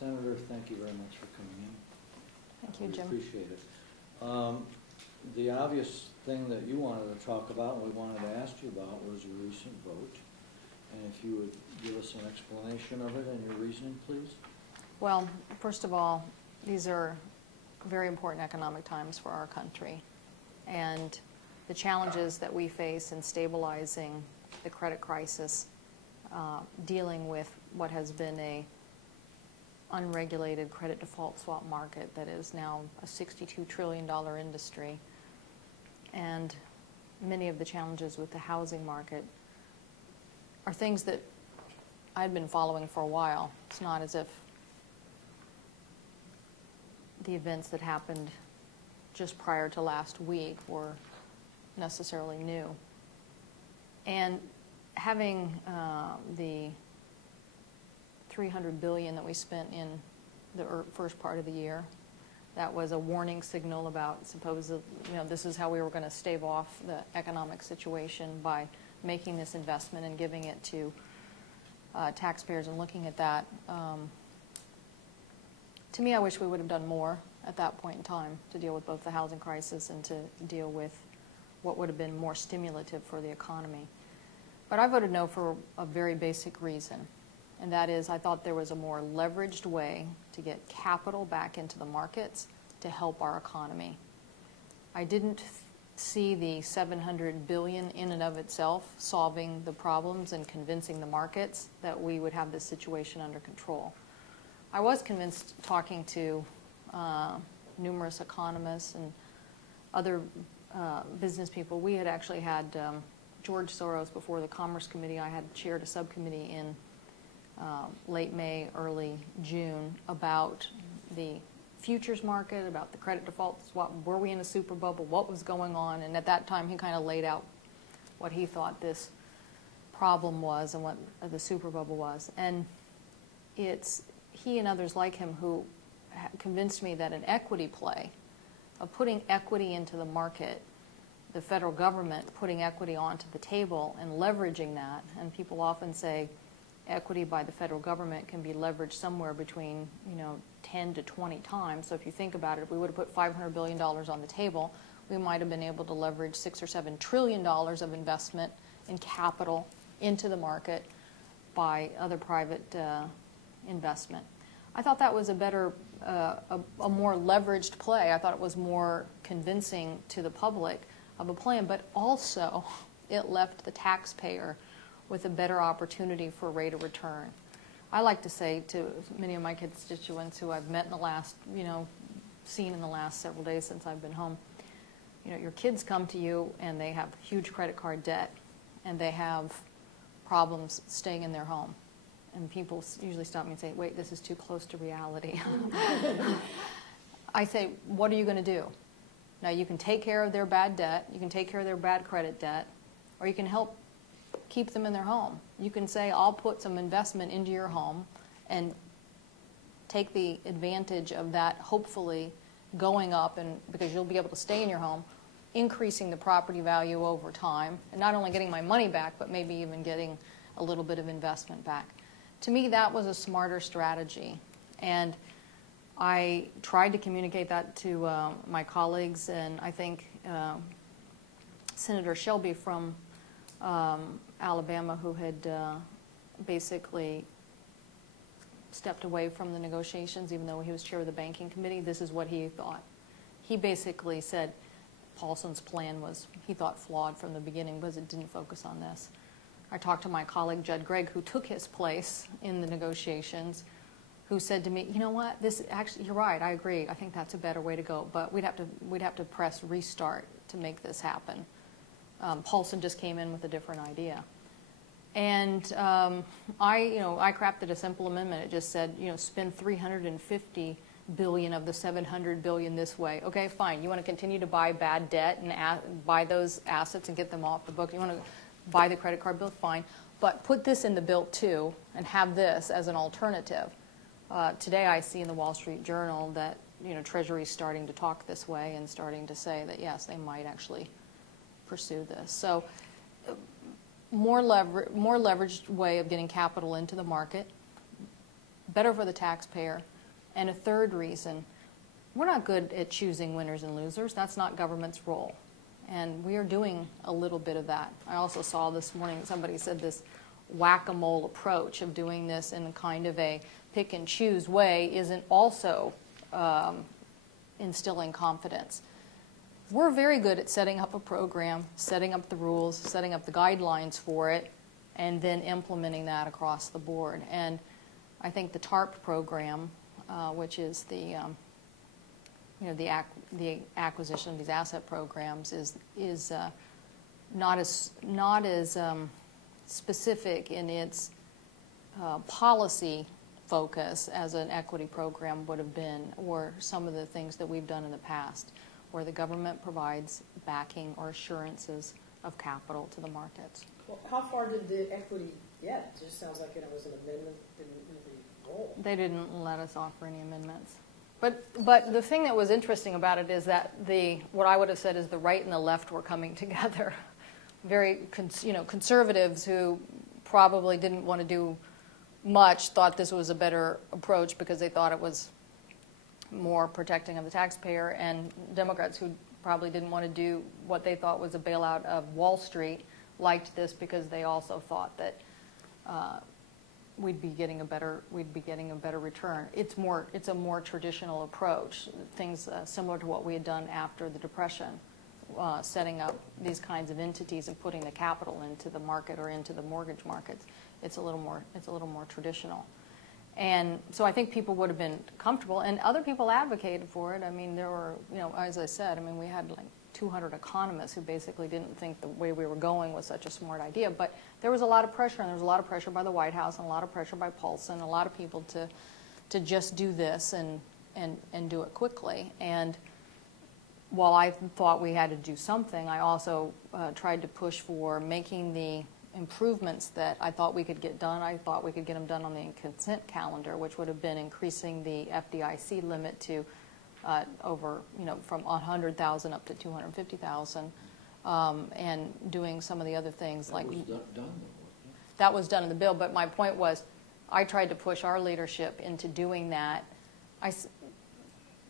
Senator, thank you very much for coming in. Thank you, We Jim. appreciate it. The obvious thing that you wanted to talk about and we wanted to ask you about was your recent vote. And if you would give us an explanation of it and your reasoning, please. Well, first of all, these are very important economic times for our country. And the challenges that we face in stabilizing the credit crisis, dealing with what has been a unregulated credit default swap market that is now a $62 trillion industry, and many of the challenges with the housing market are things that I've been following for a while. It's not as if the events that happened just prior to last week were necessarily new. And having the $300 billion that we spent in the first part of the year, that was a warning signal about supposedly, this is how we were going to stave off the economic situation by making this investment and giving it to taxpayers and looking at that. To me, I wish we would have done more at that point in time to deal with both the housing crisis and to deal with what would have been more stimulative for the economy. But I voted no for a very basic reason, and that is I thought there was a more leveraged way to get capital back into the markets to help our economy. I didn't see the $700 billion in and of itself solving the problems and convincing the markets that we would have this situation under control. I was convinced, talking to numerous economists and other business people. We had actually had George Soros before the Commerce Committee. I had chaired a subcommittee in late May, early June about the futures market, about the credit default swap. Were we in a super bubble? What was going on? And at that time, he kind of laid out what he thought this problem was and what the super bubble was. And it's he and others like him who convinced me that an equity play of putting equity into the market, the federal government putting equity onto the table and leveraging that, and people often say equity by the federal government can be leveraged somewhere between 10 to 20 times. So if you think about it, if we would have put $500 billion on the table, we might have been able to leverage $6 or $7 trillion of investment in capital into the market by other private investment. I thought that was a better, a more leveraged play. I thought it was more convincing to the public of a plan, but also it left the taxpayer with a better opportunity for rate of return. I like to say to many of my constituents who I've met in the last, seen in the last several days since I've been home, your kids come to you and they have huge credit card debt and they have problems staying in their home. And people usually stop me and say, wait, this is too close to reality. I say, what are you going to do? Now, you can take care of their bad debt, you can take care of their bad credit debt, or you can help keep them in their home. You can say, I'll put some investment into your home and take the advantage of that, hopefully going up, and because you'll be able to stay in your home, increasing the property value over time, and not only getting my money back, but maybe even getting a little bit of investment back. To me, that was a smarter strategy, and I tried to communicate that to my colleagues, and I think Senator Shelby from Alabama, who had basically stepped away from the negotiations, even though he was chair of the banking committee, this is what he thought. He basically said Paulson's plan was, he thought, flawed from the beginning because it didn't focus on this. I talked to my colleague, Judd Gregg, who took his place in the negotiations, who said to me, you know what, this actually, you're right, I agree, I think that's a better way to go, but we'd have to press restart to make this happen. Paulson just came in with a different idea. And I crafted a simple amendment. It just said, spend $350 billion of the $700 billion this way. Okay, fine. You want to continue to buy bad debt and buy those assets and get them off the book. You want to buy the credit card bill, fine. But put this in the bill too, and have this as an alternative. Today, I see in the Wall Street Journal that Treasury's starting to talk this way and starting to say that yes, they might actually pursue this. So more leveraged way of getting capital into the market, better for the taxpayer. And a third reason, we're not good at choosing winners and losers. That's not government's role. And we are doing a little bit of that. I also saw this morning somebody said this whack-a-mole approach of doing this in kind of a pick and choose way isn't also instilling confidence. We're very good at setting up a program, setting up the rules, setting up the guidelines for it, and then implementing that across the board. And I think the TARP program, which is the the acquisition of these asset programs, is not as specific in its policy focus as an equity program would have been, or some of the things that we've done in the past, where the government provides backing or assurances of capital to the markets. Well, how far did the equity get? It just sounds like it was an amendment that didn't really roll. They didn't let us offer any amendments. But the thing that was interesting about it is that what I would have said is the right and the left were coming together. Very conservatives who probably didn't want to do much thought this was a better approach because they thought it was more protecting of the taxpayer, and Democrats who probably didn't want to do what they thought was a bailout of Wall Street liked this because they also thought that we'd be getting a better return. It's a more traditional approach, things similar to what we had done after the Depression, setting up these kinds of entities and putting the capital into the market or into the mortgage markets. It's a little more traditional. And so I think people would have been comfortable, and other people advocated for it. I mean, there were, as I said, I mean, we had like 200 economists who basically didn't think the way we were going was such a smart idea. But there was a lot of pressure, and there was a lot of pressure by the White House, and a lot of pressure by Paulson, a lot of people to just do this and do it quickly. And while I thought we had to do something, I also tried to push for making the improvements that I thought we could get done. I thought we could get them done on the consent calendar, which would have been increasing the FDIC limit to over, from 100,000 up to 250,000, and doing some of the other things that like was done, though, that was done in the bill. But my point was, I tried to push our leadership into doing that.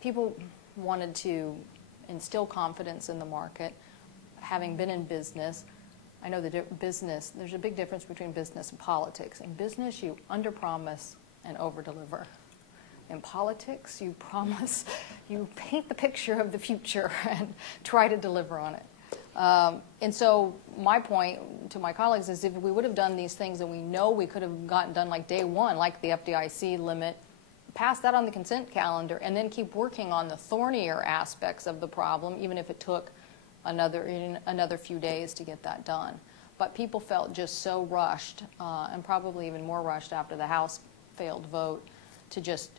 People wanted to instill confidence in the market, having been in business. I know that there's a big difference between business and politics. In business, you underpromise and overdeliver. In politics, you promise, you paint the picture of the future and try to deliver on it. And so my point to my colleagues is if we would have done these things that we know we could have gotten done like day one, like the FDIC limit, pass that on the consent calendar, and then keep working on the thornier aspects of the problem, even if it took another few days to get that done. But people felt just so rushed, and probably even more rushed after the House failed vote, to just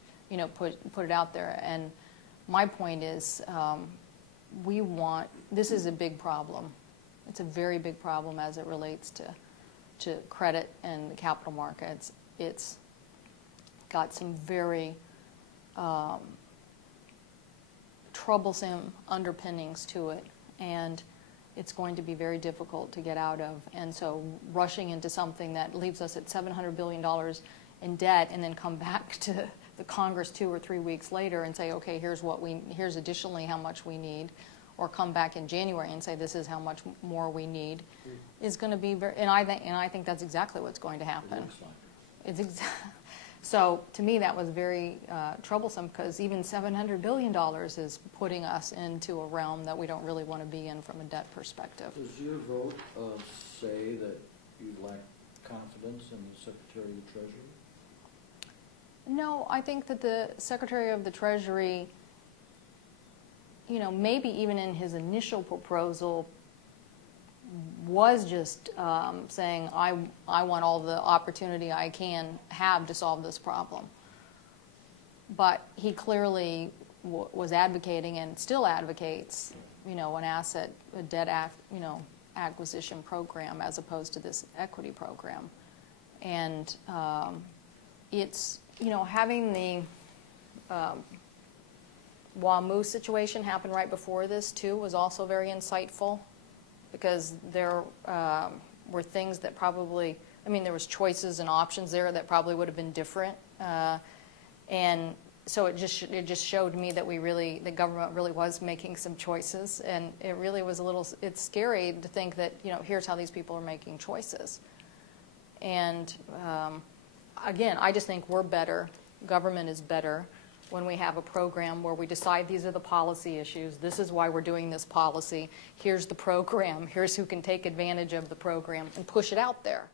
put it out there. And my point is, this is a big problem. It's a very big problem as it relates to credit and the capital markets. It's got some very troublesome underpinnings to it, and it's going to be very difficult to get out of. And so rushing into something that leaves us at $700 billion in debt and then come back to the Congress 2 or 3 weeks later and say, okay, here's additionally how much we need, or come back in January and say this is how much more we need, is going to be very, and I think that's exactly what's going to happen. So to me that was very troublesome, because even $700 billion is putting us into a realm that we don't really want to be in from a debt perspective. Does your vote say that you lack confidence in the Secretary of the Treasury? No, I think that the Secretary of the Treasury, maybe even in his initial proposal, was just saying, I want all the opportunity I can have to solve this problem. But he clearly was advocating, and still advocates, a debt acquisition program as opposed to this equity program. And it's, having the WAMU situation happen right before this too was also very insightful, because there were things that probably, there was choices and options there that probably would have been different And so it just showed me that the government really was making some choices, and it really was it's scary to think that, here's how these people are making choices. And again, I just think we're better, government is better, when we have a program where we decide these are the policy issues, this is why we're doing this policy, here's the program, here's who can take advantage of the program, and push it out there.